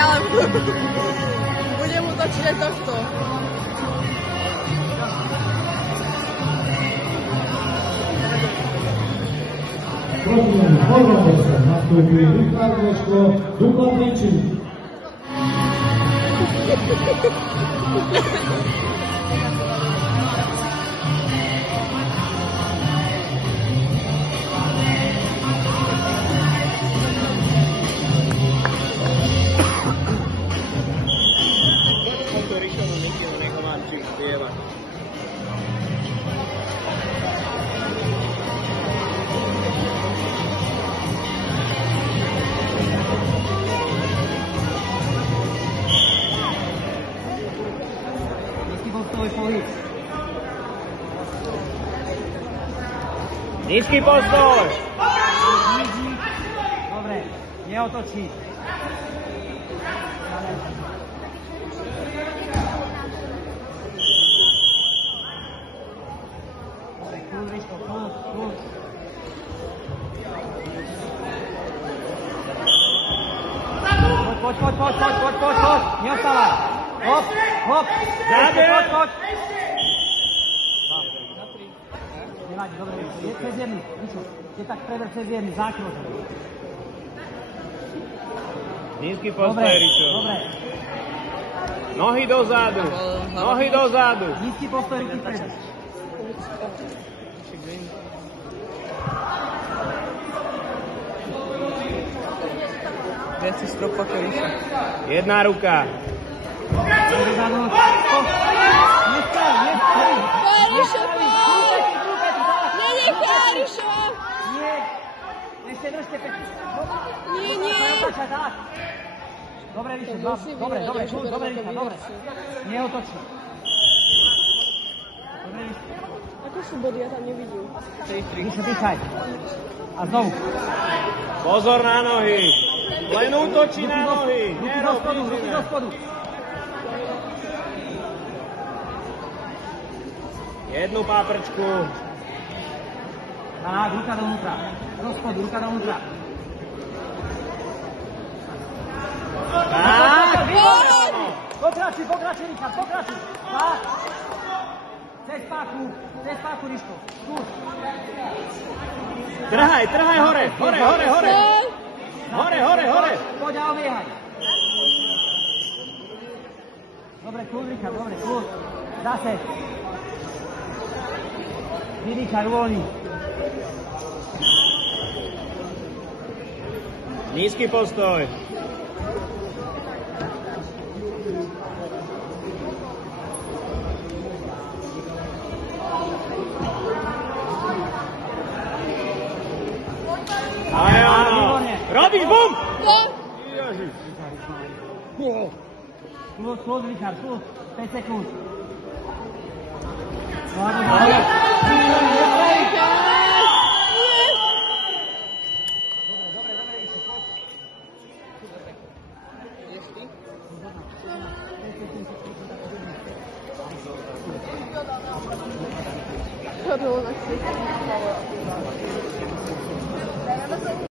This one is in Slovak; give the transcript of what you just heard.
ale budem útočiť aj tohto. Prosím, pozorte sa, nastupuje Richard Leško, Dukla Trenčín. Nízky postoj! Dobre, neotočí. Dobre, kľud, Riško, kľud. Poď, neostávaj. Hop, poď. Nevadí, dobre, je cez jednu, Rišo, je tak prever cez jednu, zákroč. Nízky postoj, Rišo. Dobre. Nohy dozadu. Nízky postoj, ruky prever. Viac si stropa, ako Rišo. Jedna ruka. Neskaj. Rišo, nenechaj, Rišo! Nie, ešte držte pekne. Nie. Dobre, Rišo, dobre, dobre. Neotočí. Dobre, Rišo. Ako sú body, ja tam nevidím. Rišo, dýchaj. A znovu. Pozor na nohy. Len útočí na nohy. Ruky do spodu. Jednu páprčku. Tak, ruka dovnútra. Do spodu, ruka dovnútra. Tak. Pokračuj, Richard, pokračuj. Tak. Cez páku, Riško. Skús. Trhaj hore. Hore. Poď a obiehaj. Dobre, kľud, Richard, dobre, kľud. Zase. Vydýchaj, uvoľni. Nízky postoj. Robíš bum! Ježiš. Kľud, Richard, kľud. 5 sekúnd. To było na chwilę.